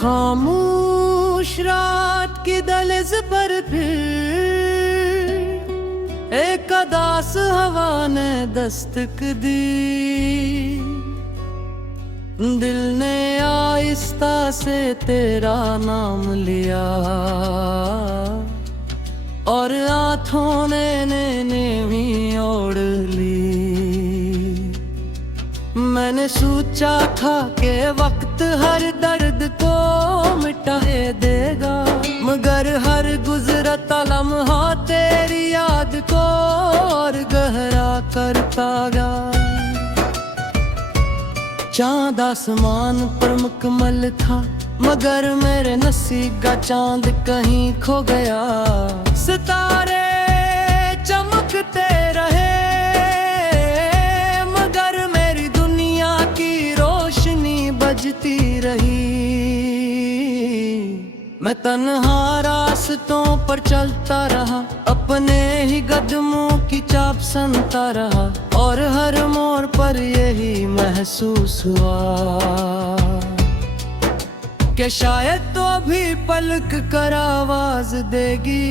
खामोश रात की दहलीज पर फिर एक अदास हवा ने दस्तक दी। दिल ने आहिस्ता से तेरा नाम लिया और आँखों ने नीवी ओढ़ ली। मैंने सोचा था कि वक्त हर दर्द को मिटा देगा, मगर हर गुजरता लम्हा तेरी याद को और गहरा करता गया। चांद आसमान पर मुकम्मल था, मगर मेरे नसीब का चांद कहीं खो गया। सितारे चमकते रहे, मगर मेरी दुनिया की रोशनी बजती रही। मैं तन्हा रास्तों पर चलता रहा, अपने ही कदमों की चाप सुनता रहा, और हर मोड़ पर यही महसूस हुआ कि शायद तो अभी पलक कर आवाज देगी,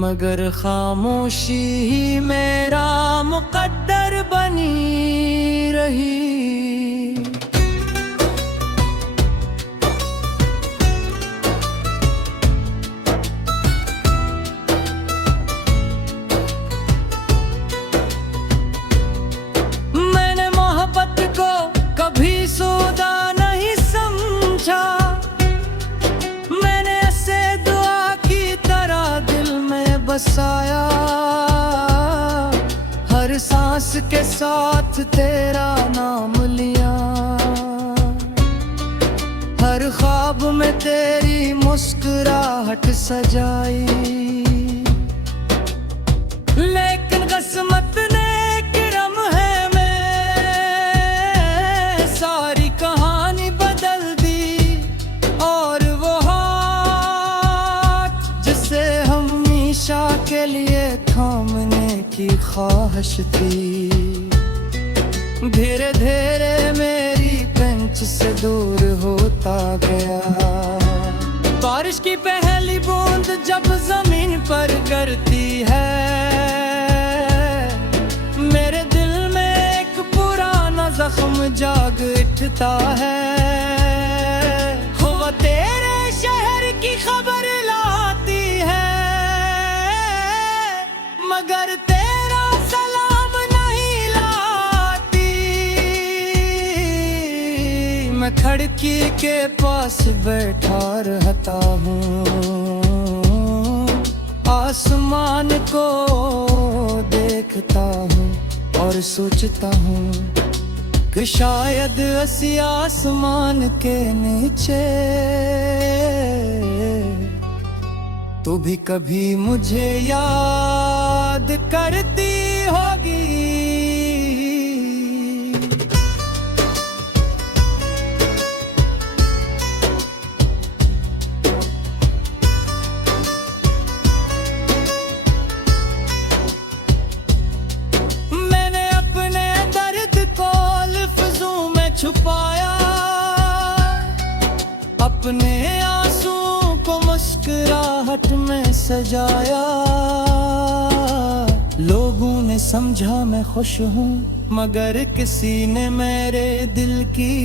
मगर खामोशी ही मेरा मुकद्दर बनी रही। कभी सौदा नहीं समझा, मैंने ऐसे दुआ की तरह दिल में बसाया। हर सांस के साथ तेरा नाम लिया, हर ख्वाब में तेरी मुस्कुराहट सजाई। लेकिन किस्मत ने के लिए थामने की ख्वाहिश थी, धीरे धीरे मेरी बेंच से दूर होता गया। बारिश की पहली बूंद जब जमीन पर गिरती है, मेरे दिल में एक पुराना जख्म जाग उठता है। वो तेरे शहर की खबर लाती है, मगर तेरा सलाम नहीं लाती। मैं खिड़की के पास बैठा रहता हूँ, आसमान को देखता हूँ और सोचता हूँ कि शायद ऐसी आसमान के नीचे तू भी कभी मुझे याद करती होगी। मैंने अपने दर्द को लफ्ज़ों में छुपाया, अपने मुस्कुराहट में सजाया। लोगों ने समझा मैं खुश हूँ, मगर किसी ने मेरे दिल की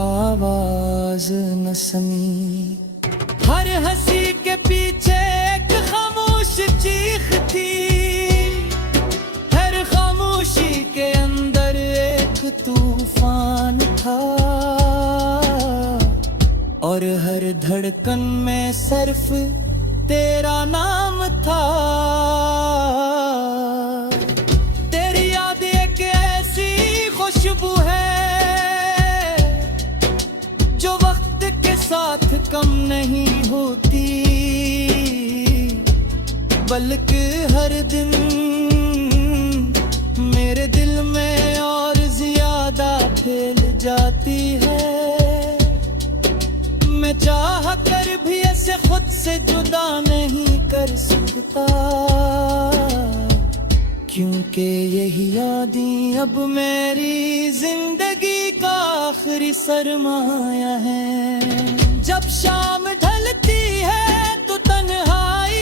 आवाज न सुनी। हर हंसी के पीछे एक खामोश चीख थी, हर खामोशी के अंदर एक तूफान था, और हर धड़कन में सिर्फ तेरा नाम था। तेरी याद एक ऐसी खुशबू है जो वक्त के साथ कम नहीं होती, बल्कि हर दिन मेरे दिल में और ज्यादा फैल जाती है। मैं चाह कर भी ऐसे खुद से जुदा नहीं कर सकता, क्योंकि यही यादें अब मेरी जिंदगी का आखिरी सरमाया है। जब शाम ढलती है तो तन्हाई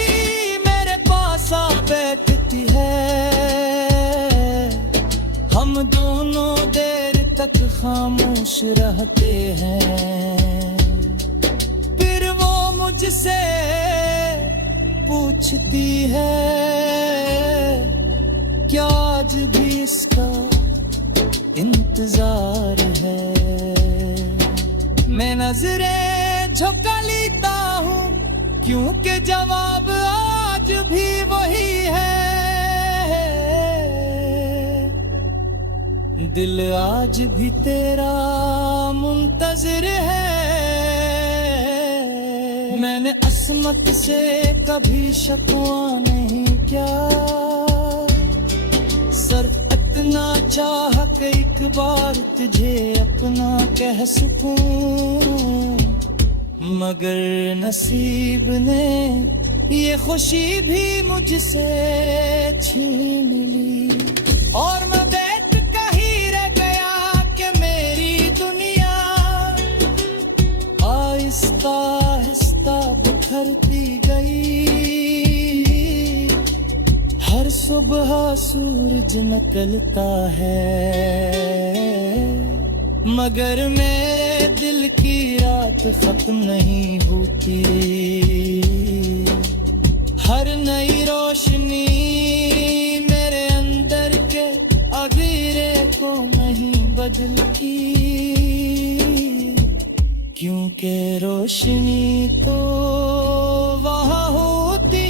मेरे पास आ बैठती है। हम दोनों देर तक खामोश रहते हैं। फिर वो मुझसे पूछती है, क्या आज भी इसका इंतजार है। मैं नजरें झुका लेता हूँ क्योंकि जवाब आज भी वही है। दिल आज भी तेरा मुंतजिर है। मैंने अस्मत से कभी शकवा नहीं किया, सिर्फ इतना चाह कि एक बार तुझे अपना कह सकूं। मगर नसीब ने ये खुशी भी मुझसे छीन ली और मैं बैठ कहीं रह गया कि मेरी दुनिया आहिस्ता आहिस्ता बिखरती गई। हर सुबह सूरज निकलता है मगर मेरे दिल की रात खत्म नहीं होती। हर नई रोशनी मेरे अंदर के अगीरे को नहीं बदलती। क्योंकि रोशनी तो वहाँ होती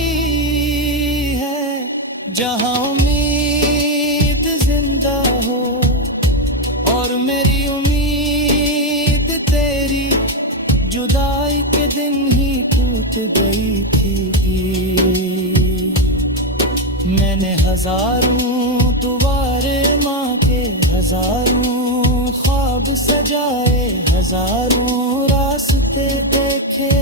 जहाँ उम्मीद जिंदा हो और मेरी उम्मीद तेरी जुदाई के दिन ही टूट गई थी। मैंने हजारों दुआरे माँ के हजारों ख्वाब सजाए, हजारों रास्ते देखे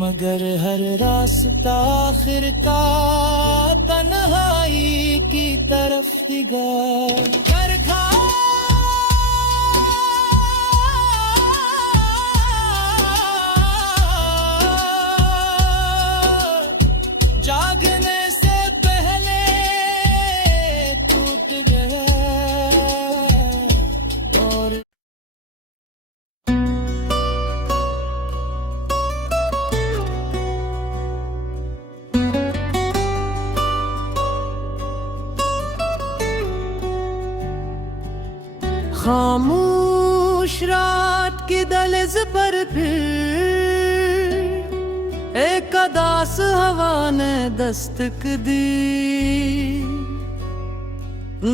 मगर हर रास्ता आखिर का तन्हाई की तरफ ही कर खा। जागने से पहले टूट गया और खामोश रात की दहलीज पर फिर एक अदास हवा ने दस्तक दी।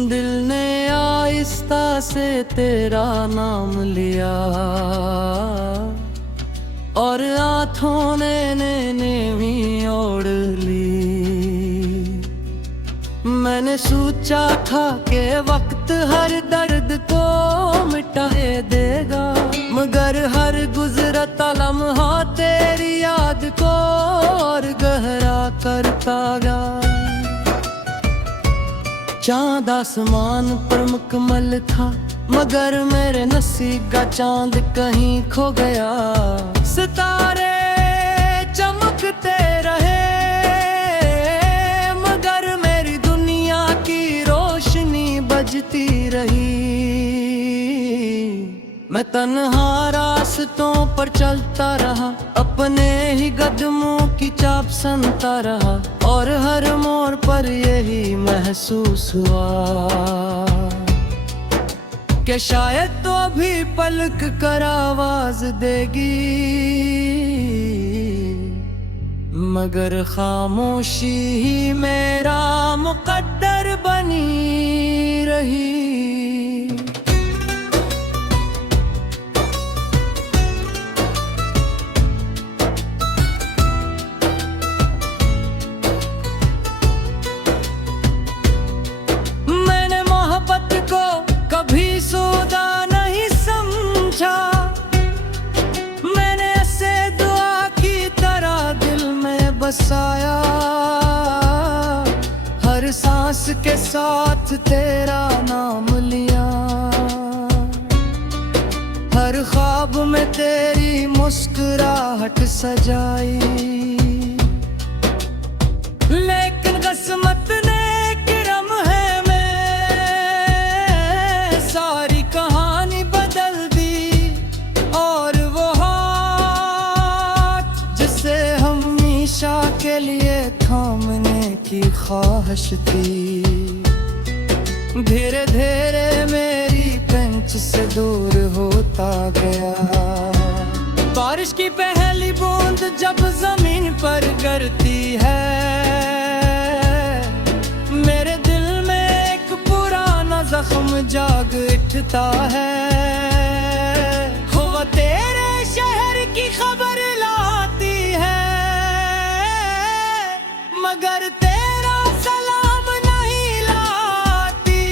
दिल ने आहिस्ता से तेरा नाम लिया और आँखों ने नीवी ओढ़ ली। मैंने सोचा था कि वक्त हर दर्द को मिटा देगा मगर हर गुजरता लम्हा तेरी याद को और गहरा करता गया। चांद आसमान पर मुकम्मल था मगर मेरे नसीब का चांद कहीं खो गया। सितारे चमकते रहे मगर मेरी दुनिया की रोशनी बजती रही। मैं तन्हा रास्तों पर चलता रहा, अपने ही कदमों की चाप सुनता रहा और हर मोड़ पर यही महसूस हुआ कि शायद तो अभी पलक कर आवाज देगी मगर खामोशी ही मेरा मुकद्दर बनी रही। कभी सौदा नहीं समझा, मैंने ऐसे दुआ की तरह दिल में बसाया। के साथ तेरा नाम लिया, हर ख्वाब में तेरी मुस्कुराहट सजाई। लेकिन किस्मत ने करम है में सारी कहानी बदल दी, और वो हाथ जिसे हमेशा के लिए थामने की ख्वाहिश थी, धीरे धीरे मेरी बेंच से दूर होता गया। बारिश की पहली बूंद जब जमीन पर गिरती है, मेरे दिल में एक पुराना जख्म जाग उठता है। वो तेरे शहर की खबर लाती है, मगर तेरा सलाम नहीं लाती।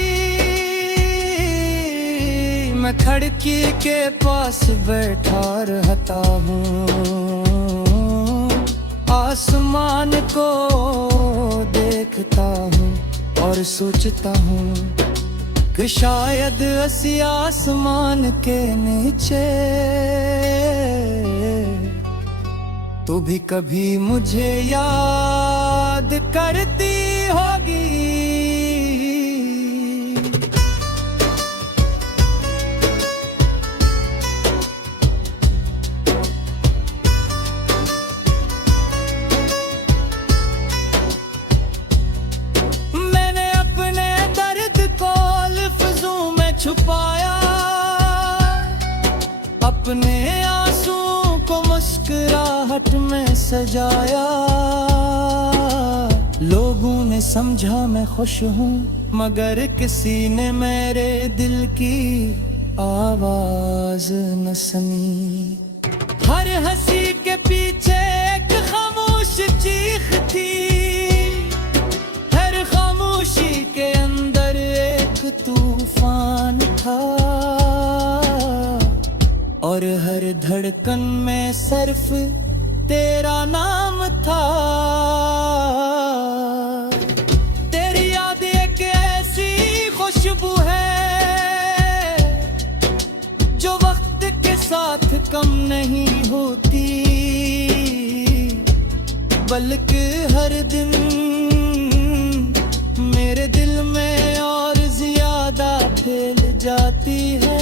मैं खिड़की के पास बैठा रहता हूँ, आसमान को देखता हूँ और सोचता हूँ कि शायद असी आसमान के नीचे तू भी कभी मुझे याद करती होगी। मैंने अपने दर्द को लफ्ज़ों में छुपाया, अपने आंसुओं को मुस्कुराहट में सजाया। लोगों ने समझा मैं खुश हूँ, मगर किसी ने मेरे दिल की आवाज न सुनी। हर हंसी के पीछे एक खामोश चीख थी, हर खामोशी के अंदर एक तूफान था, और हर धड़कन में सिर्फ तेरा नाम था। तेरी याद एक ऐसी खुशबू है जो वक्त के साथ कम नहीं होती, बल्कि हर दिन मेरे दिल में और ज्यादा फैल जाती है।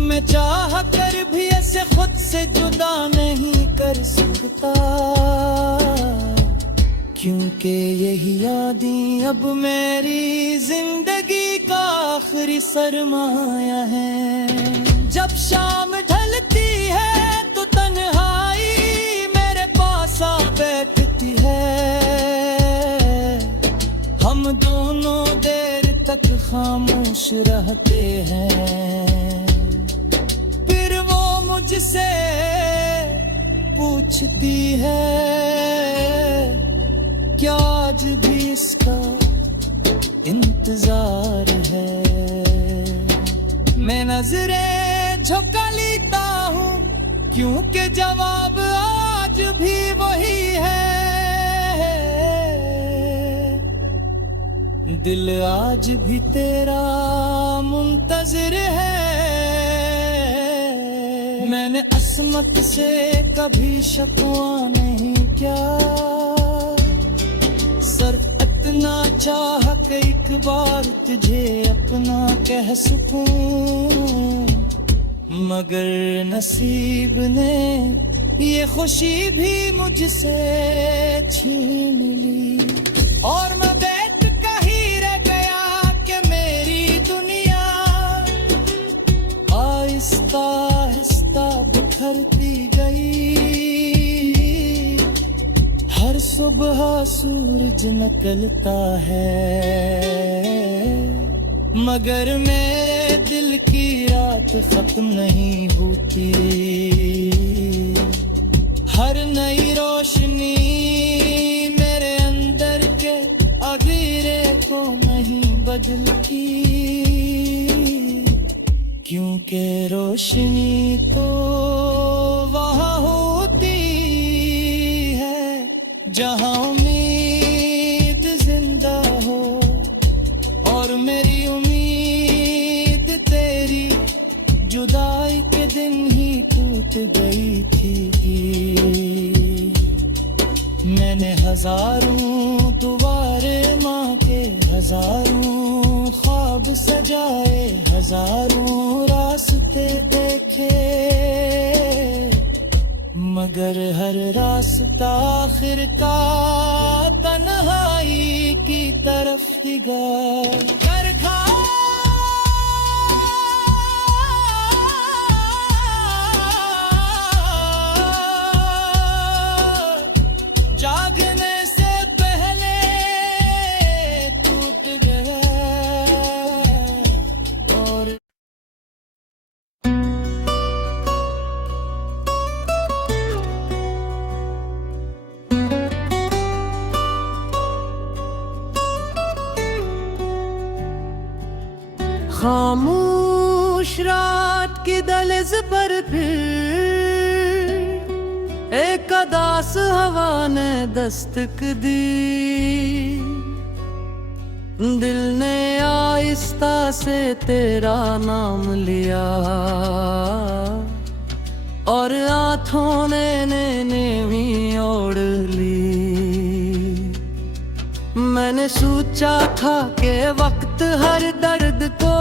मैं चाह कर भी ऐसे खुद से जुदा नहीं कर सकता, क्योंकि यही यादें अब मेरी जिंदगी का आखिरी सरमाया है। जब शाम ढलती है तो तन्हाई मेरे पास आ बैठती है, हम दोनों देर तक खामोश रहते हैं। मुझसे पूछती है क्या आज भी इसका इंतजार है। मैं नजरें झुका लेता हूँ, क्योंकि जवाब आज भी वही है। दिल आज भी तेरा मुंतज़िर है। मैंने अस्मत से कभी शकवा नहीं किया, सिर्फ इतना चाह कि एक बार तुझे अपना कह सकूं, मगर नसीब ने ये खुशी भी मुझसे छीन ली। और मैं बैठ कहीं रह गया कि मेरी दुनिया आहिस्ता बिखरती गई। हर सुबह सूरज निकलता है, मगर मेरे दिल की रात खत्म नहीं होती। हर नई रोशनी मेरे अंदर के अधीरे को नहीं बदलती, क्योंकि रोशनी तो वहाँ होती है जहाँ उम्मीद जिंदा जुदाई के दिन ही टूट गई थी। मैंने हजारों दुआरे माँ के, हजारों ख्वाब सजाए, हजारों रास्ते देखे, मगर हर रास्ता आखिर का तन्हाई की तरफ ही गया। जागने से पहले टूट गया और खामोश रात की दहलीज पर फिर एक अदास हवा ने दस्तक दी। दिल ने आहिस्ता से तेरा नाम लिया और आँखों ने नींवी ओढ़ ली। मैंने सोचा था कि वक्त हर दर्द को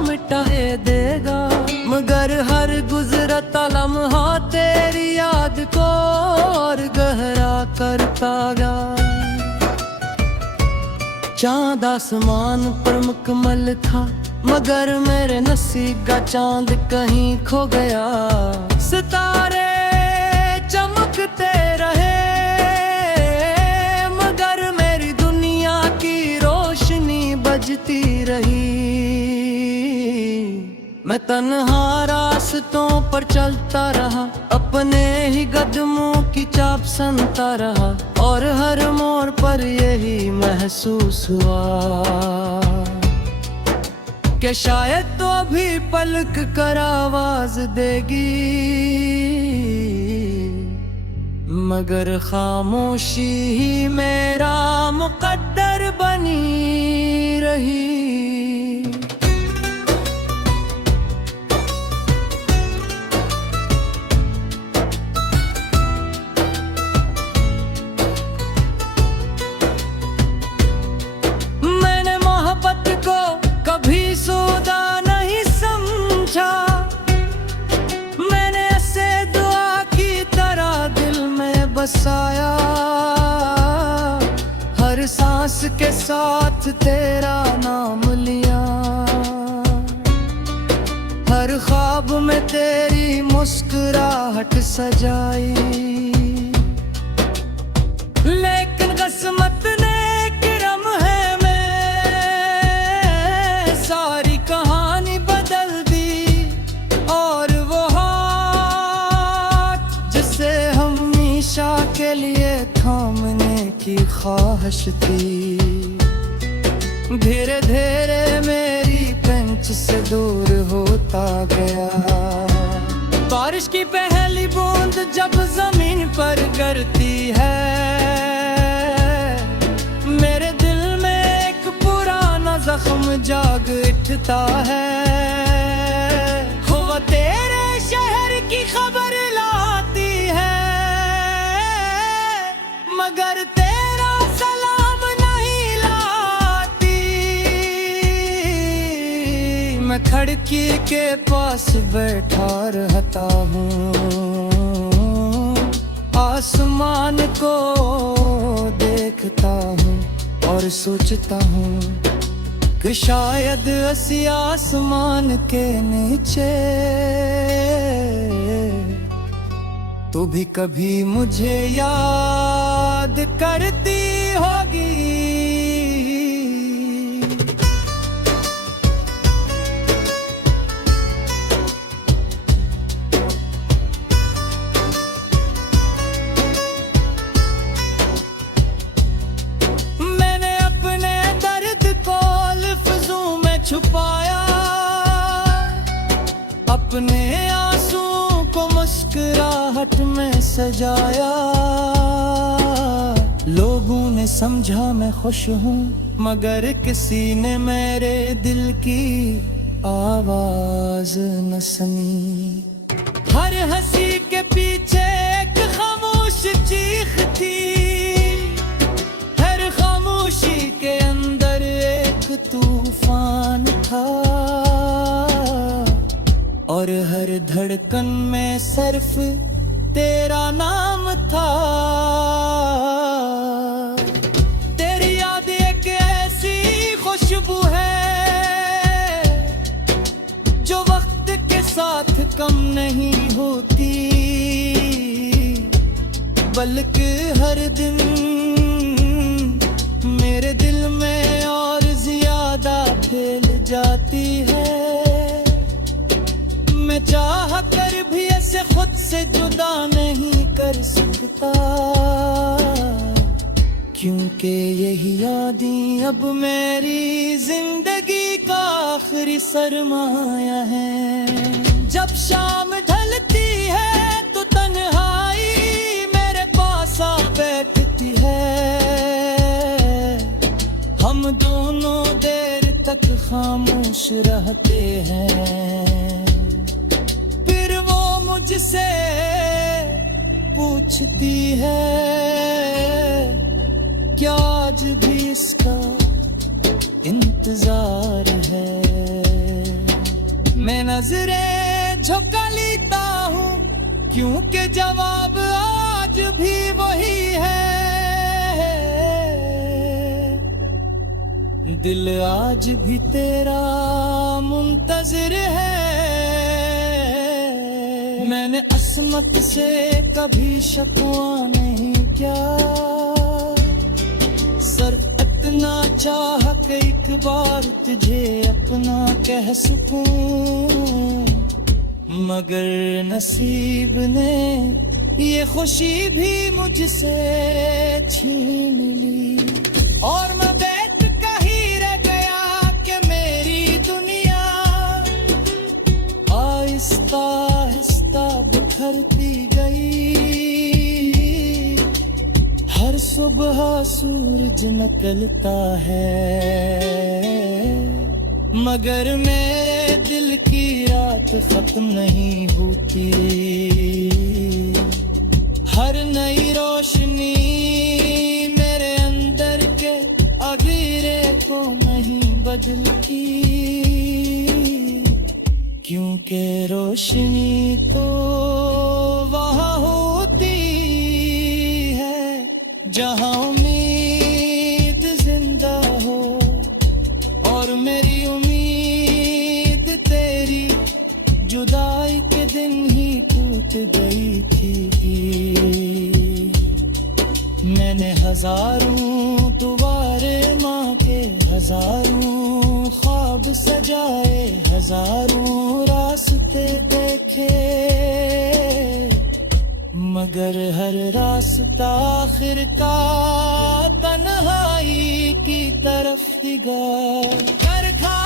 मिटाए देगा, मगर हर गुजरता लम्हा तेरी याद को और गहरा करता गया। चांद आसमान पर मुकम्मल था, मगर मेरे नसीब का चांद कहीं खो गया। सितारे चमकते रहे, मगर मेरी दुनिया की रोशनी बजती रही। मैं तन्हा रास्तों पर चलता रहा, अपने ही कदमों की चाप सुनता रहा, और हर मोड़ पर यही महसूस हुआ कि शायद तो अभी पलक कर आवाज देगी, मगर खामोशी ही मेरा मुकद्दर बनी रही। कभी सौदा नहीं समझा, मैंने ऐसे दुआ की तरह दिल में बसाया। हर सांस के साथ तेरा नाम लिया, हर ख्वाब में तेरी मुस्कुराहट सजाई। लेकिन किस्मत ने के लिए थामने की ख्वाहिश थी, धीरे धीरे मेरी पेंच से दूर होता गया। बारिश की पहली बूंद जब जमीन पर गिरती है, मेरे दिल में एक पुराना जख्म जाग उठता है। वो तेरे शहर की खबर लाती है, मगर तेरा सलाम नहीं लाती। मैं खिड़की के पास बैठा रहता हूँ, आसमान को देखता हूँ और सोचता हूँ कि शायद असी आसमान के नीचे तू भी कभी मुझे याद करती होगी। मैंने अपने दर्द को लफ्ज़ों में छुपाया, अपने आंसुओं को मुस्कुराहट में सजाया। लोगों ने समझा मैं खुश हूँ, मगर किसी ने मेरे दिल की आवाज न सुनी। हर हंसी के पीछे एक खामोश चीख थी, हर खामोशी के अंदर एक तूफान था, और हर धड़कन में सिर्फ तेरा नाम था। तेरी याद एक ऐसी खुशबू है जो वक्त के साथ कम नहीं होती, बल्कि हर दिन मेरे दिल में और ज्यादा फैल जाती है। मैं चाह कर भी ऐसे खुद से जुदा नहीं कर सकता, क्योंकि यही यादें अब मेरी जिंदगी का आखिरी सरमाया है। जब शाम ढलती है तो तन्हाई मेरे पास आ बैठती है, हम दोनों देर तक खामोश रहते हैं। मुझसे पूछती है क्या आज भी इसका इंतजार है। मैं नजरें झुका लेता हूँ क्योंकि जवाब आज भी वही है। दिल आज भी तेरा मुंतजिर है। मैंने असमत से कभी शकवा नहीं किया, सिर्फ इतना चाह कि एक बार तुझे अपना कह सकूं, मगर नसीब ने ये खुशी भी मुझसे छीन ली। और मैं बैठ का ही रह गया कि मेरी दुनिया आहिस्ता बिखरती गई। हर सुबह सूरज निकलता है, मगर मेरे दिल की रात खत्म नहीं होती। हर नई रोशनी मेरे अंदर के अधीरे को नहीं बदलती, क्योंकि रोशनी तो वहाँ होती है जहाँ उम्मीद जिंदा हो, और मेरी उम्मीद तेरी जुदाई के दिन ही टूट गई थी। मैंने हजारों दुआरे माँ के, हजारों ख्वाब सजाए, हजारों रास्ते देखे, मगर हर रास्ता आखिर का तन्हाई की तरफ ही गया। कर खा